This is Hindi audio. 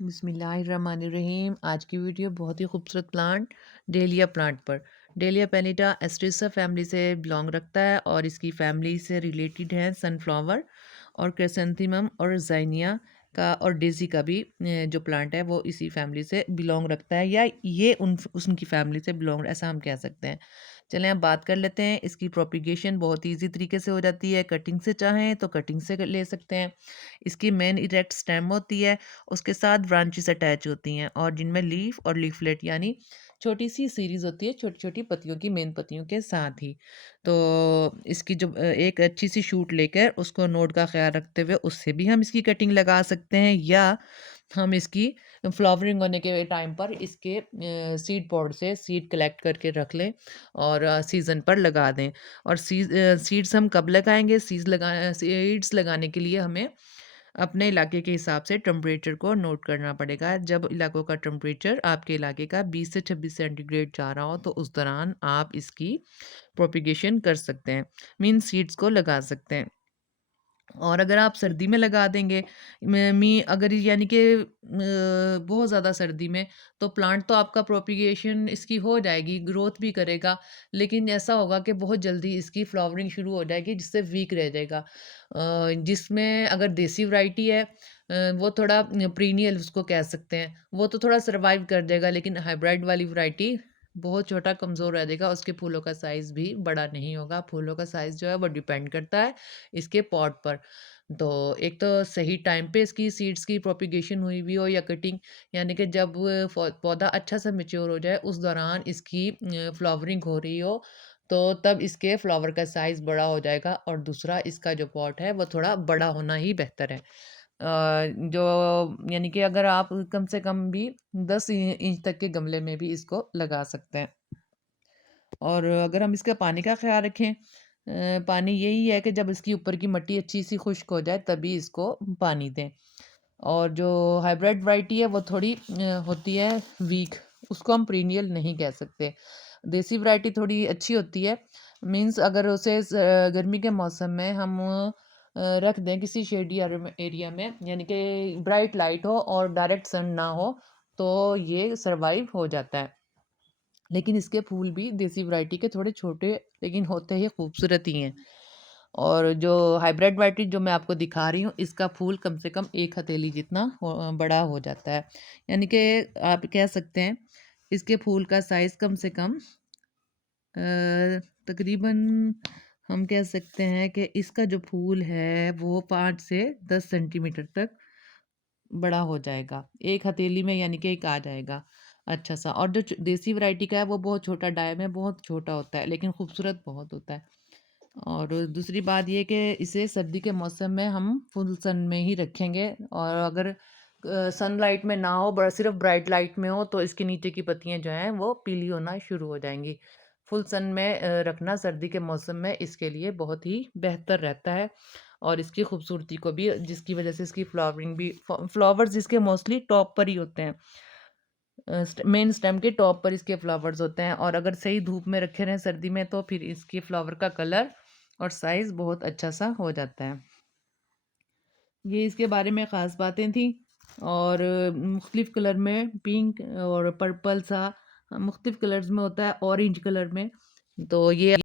बिस्मिल्लाहिर्रहमानिर्रहीम। आज की वीडियो बहुत ही खूबसूरत प्लांट डेलिया प्लांट पर। डेलिया पेनिटा एस्ट्रेसा फैमिली से बिलोंग रखता है और इसकी फैमिली से रिलेटेड है सनफ्लावर और क्रेसेंथेमम और ज़ाइनिया का और डेज़ी का भी जो प्लांट है वो इसी फैमिली से बिलोंग रखता है, या ये उनकी फैमिली से बिलोंग, ऐसा हम कह सकते हैं। चलें अब बात कर लेते हैं। इसकी प्रोपिगेशन बहुत ईजी तरीके से हो जाती है। कटिंग से चाहें तो कटिंग से ले सकते हैं। इसकी मेन इरेक्ट स्टेम होती है, उसके साथ ब्रांचेस अटैच होती हैं और जिनमें लीफ और लीफलेट यानी छोटी सी सीरीज होती है, छोटी छोटी पत्तियों की, मेन पत्तियों के साथ ही। तो इसकी जो एक अच्छी सी शूट लेकर उसको नोड का ख्याल रखते हुए उससे भी हम इसकी कटिंग लगा सकते हैं, या हम इसकी फ्लावरिंग होने के टाइम पर इसके सीड पॉड से सीड कलेक्ट करके रख लें और सीज़न पर लगा दें। और सीड्स हम कब लगाएंगे? सीड्स लगाने के लिए हमें अपने इलाके के हिसाब से टेम्परेचर को नोट करना पड़ेगा। जब इलाकों का टेम्परेचर आपके इलाके का 20 से 26 सेंटीग्रेड जा रहा हो तो उस दौरान आप इसकी प्रोपिगेशन कर सकते हैं, मीन सीड्स को लगा सकते हैं। और अगर आप सर्दी में लगा देंगे, अगर यानी कि बहुत ज़्यादा सर्दी में, तो प्लांट तो आपका प्रोपिगेशन इसकी हो जाएगी, ग्रोथ भी करेगा, लेकिन ऐसा होगा कि बहुत जल्दी इसकी फ्लावरिंग शुरू हो जाएगी जिससे वीक रह जाएगा। जिसमें अगर देसी वैरायटी है, वो थोड़ा प्रीनियल उसको कह सकते हैं, वो तो थोड़ा सर्वाइव कर जाएगा, लेकिन हाइब्रिड वाली वैरायटी बहुत छोटा कमज़ोर रह जाएगा, उसके फूलों का साइज़ भी बड़ा नहीं होगा। फूलों का साइज़ जो है वो डिपेंड करता है इसके पॉट पर। तो एक तो सही टाइम पे इसकी सीड्स की प्रोपिगेशन हुई हुई हो, या कटिंग, यानी कि जब पौधा अच्छा सा मैच्योर हो जाए उस दौरान इसकी फ्लावरिंग हो रही हो, तो तब इसके फ्लावर का साइज़ बड़ा हो जाएगा। और दूसरा, इसका जो पॉट है वो थोड़ा बड़ा होना ही बेहतर है। जो यानी कि अगर आप कम से कम भी 10 इंच तक के गमले में भी इसको लगा सकते हैं। और अगर हम इसका पानी का ख़्याल रखें, पानी यही है कि जब इसकी ऊपर की मिट्टी अच्छी सी खुश्क हो जाए तभी इसको पानी दें। और जो हाइब्रिड वैरायटी है वो थोड़ी होती है वीक, उसको हम पीरियड नहीं कह सकते। देसी वैरायटी थोड़ी अच्छी होती है, मींस अगर उसे गर्मी के मौसम में हम रख दें किसी शेडी एरिया में, यानी कि ब्राइट लाइट हो और डायरेक्ट सन ना हो, तो ये सरवाइव हो जाता है। लेकिन इसके फूल भी देसी वैरायटी के थोड़े छोटे, लेकिन होते ही खूबसूरत ही हैं। और जो हाइब्रिड वैरायटी जो मैं आपको दिखा रही हूँ, इसका फूल कम से कम 1 हथेली जितना बड़ा हो जाता है। यानी कि आप कह सकते हैं इसके फूल का साइज़ कम से कम तकरीबन हम कह सकते हैं कि इसका जो फूल है वो 5 से 10 सेंटीमीटर तक बड़ा हो जाएगा। 1 हथेली में, यानी कि एक आ जाएगा अच्छा-सा। और जो देसी वैरायटी का है वो बहुत छोटा डाय में बहुत छोटा होता है, लेकिन खूबसूरत बहुत होता है। और दूसरी बात ये कि इसे सर्दी के मौसम में हम फुल सन में ही रखेंगे, और अगर सनलाइट में ना हो, सिर्फ ब्राइट लाइट में हो, तो इसके नीचे की पत्तियां जो हैं वो पीली होना शुरू हो जाएंगी। फुल सन में रखना सर्दी के मौसम में इसके लिए बहुत ही बेहतर रहता है। और इसकी खूबसूरती को भी, जिसकी वजह से इसकी फ्लावरिंग भी, फ्लावर्स इसके मोस्टली टॉप पर ही होते हैं, मेन स्टेम के टॉप पर इसके फ्लावर्स होते हैं। और अगर सही धूप में रखे रहें सर्दी में, तो फिर इसके फ्लावर का कलर और साइज़ बहुत अच्छा सा हो जाता है। ये इसके बारे में ख़ास बातें थी। और मुख्तलिफ़ कलर में, पिंक और पर्पल सा मुख्तलिफ़ कलर्स में होता है, ऑरेंज कलर में। तो ये